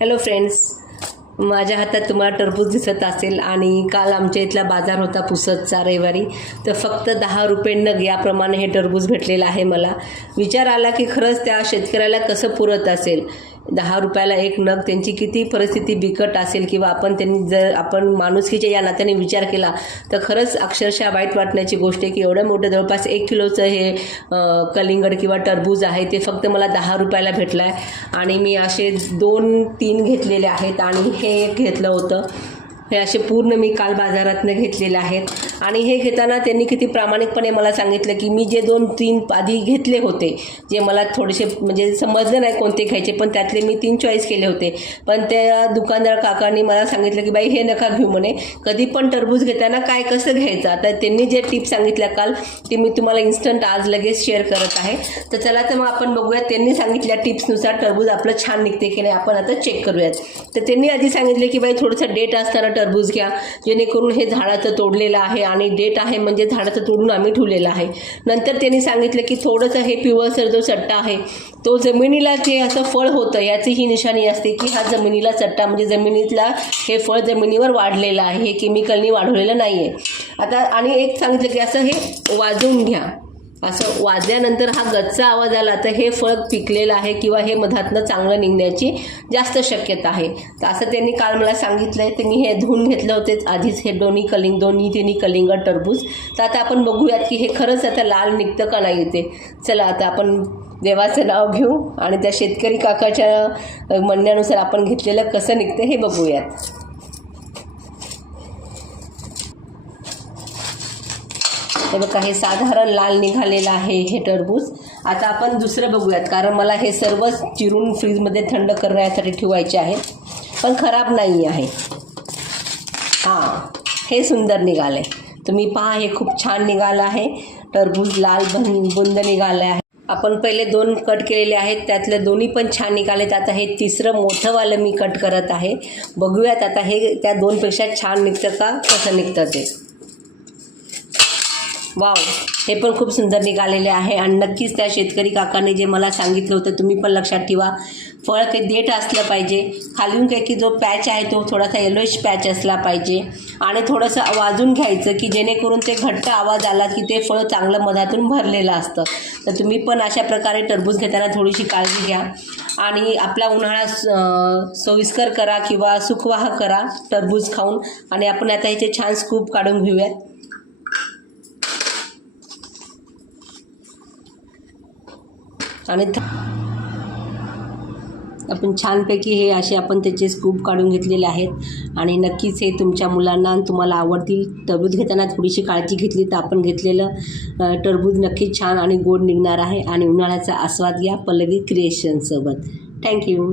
Hello friends माझ्या हातात तुम्हाला टरबूज दिसत असेल आणि काल आमच्या इथला बाजार होता पुसदचा रविवारी. तर फक्त दहा रुपये नग याप्रमाणे हे टरबूज भेटलेलं आहे मला. विचार आला की खरंच त्या शेतकऱ्याला कसं पुरत असेल? दहा रुपयाला एक नग त्यांची किती परिस्थिती बिकट असेल किंवा आपण त्यांनी जर आपण माणुसकीच्या या नात्याने विचार केला तर खरंच अक्षरशः वाईट वाटण्याची गोष्ट आहे की एवढं मोठं जवळपास एक किलोचं हे कलिंगड किंवा टरबूज आहे ते फक्त मला दहा रुपयाला भेटलं आहे आणि मी असे दोन तीन घेतलेले आहेत आणि हे एक घेतलं होतं. हे असे पूर्ण मी काल बाजारातनं घेतलेले आहेत. आणि हे घेताना त्यांनी किती प्रामाणिकपणे मला सांगितलं की मी जे दोन तीन आधी घेतले होते जे मला थोडेसे म्हणजे समजलं नाही कोणते घ्यायचे पण त्यातले मी तीन चॉईस केले होते. पण त्या दुकानदार काकांनी मला सांगितलं की बाई हे नका घेऊ म्हणे. कधी पण टरबूज घेताना काय कसं घ्यायचं? आता त्यांनी जे टिप सांगितल्या काल ते मी तुम्हाला इन्स्टंट आज लगेच शेअर करत आहे. तर चला तर मग आपण बघूयात. त्यांनी सांगितल्या टिप्सनुसार टरबूज आपलं छान निघते की नाही आपण आता चेक करूयात. तर त्यांनी आधी सांगितले की बाई थोडंसं डेट असताना टरबूज घ्या. जेणेकरून हे झाडाचं तोडलेलं आहे आणि डेट आहे म्हणजे झाडाचं तोडून आम्ही ठेवलेलं आहे. नंतर त्यांनी सांगितलं की थोडंसं हे पिवळसर जो चट्टा आहे तो जमिनीला जे असं फळ होतं याची ही निशाणी असते की हा जमिनीला चट्टा म्हणजे जमिनीतला हे फळ जमिनीवर वाढलेलं आहे हे केमिकलनी वाढवलेलं नाही आहे आता आणि एक सांगितलं की असं हे वाजवून घ्या. असं वाजल्यानंतर हा गच्चा आवाज आला तर हे फळ पिकलेलं आहे किंवा हे मधातनं चांगलं निघण्याची जास्त शक्यता आहे. तर असं त्यांनी काल मला सांगितलं आहे त्यांनी हे धुवून घेतलं होतेच आधीच हे दोन्ही कलिंग दोन्ही तिन्ही कलिंग टरबूज. तर आता आपण बघूयात की हे खरंच आता लाल निघतं का नाही ते. चला आता आपण देवाचं नाव घेऊ आणि त्या शेतकरी काकाच्या म्हणण्यानुसार आपण घेतलेलं कसं निघतं हे बघूयात. हे बघा हे साधारण लाल निघालेलं आहे हे टरबूज. आता आपण दुसरं बघूयात कारण मला हे सर्वच चिरून फ्रीजमध्ये थंड करण्यासाठी ठेवायचे आहे पण खराब नाही आहे. हां हे सुंदर निघालं आहे तुम्ही पहा हे खूप छान निघालं आहे. टरबूज लाल बन बुंद निघालं आहे. आपण पहिले दोन कट केलेले आहेत त्यातले दोन्ही पण छान निघालेत. आता हे तिसरं मोठंवालं मी कट करत आहे. बघूयात आता हे त्या दोनपेक्षा छान निघतं का? कसं निघतं ते? वाव हे पण खूप सुंदर निघालेले आहे आणि नक्कीच त्या शेतकरी काकाने जे मला सांगितलं होतं तुम्ही पण लक्षात ठेवा. फळ काही देठ असलं पाहिजे. खालून काही की जो पॅच आहे तो थोडासा येलोइश पॅच असला पाहिजे. आणि थोडंसं वाजून घ्यायचं की जेणेकरून ते घट्ट आवाज आला की ते फळ चांगलं मधातून भरलेलं असतं. तर तुम्ही पण अशा प्रकारे टरबूज घेताना थोडीशी काळजी घ्या. आणि आपला उन्हाळा सोयीस्कर करा किंवा सुखवाह करा टरबूज खाऊन. आणि आपण आता ह्याचे छान स्कूप काढून घेऊयात. आणि आपण छानपैकी हे असे आपण त्याचे स्कूप काढून घेतलेले आहेत. आणि नक्कीच हे तुमच्या मुलांना तुम्हाला आवडतील. टरबूज घेताना थोडीशी काळजी घेतली तर आपण घेतलेलं टरबूज नक्कीच छान आणि गोड निघणार आहे. आणि उन्हाळ्याचा आस्वाद घ्या पल्लवी क्रिएशनसोबत थँक्यू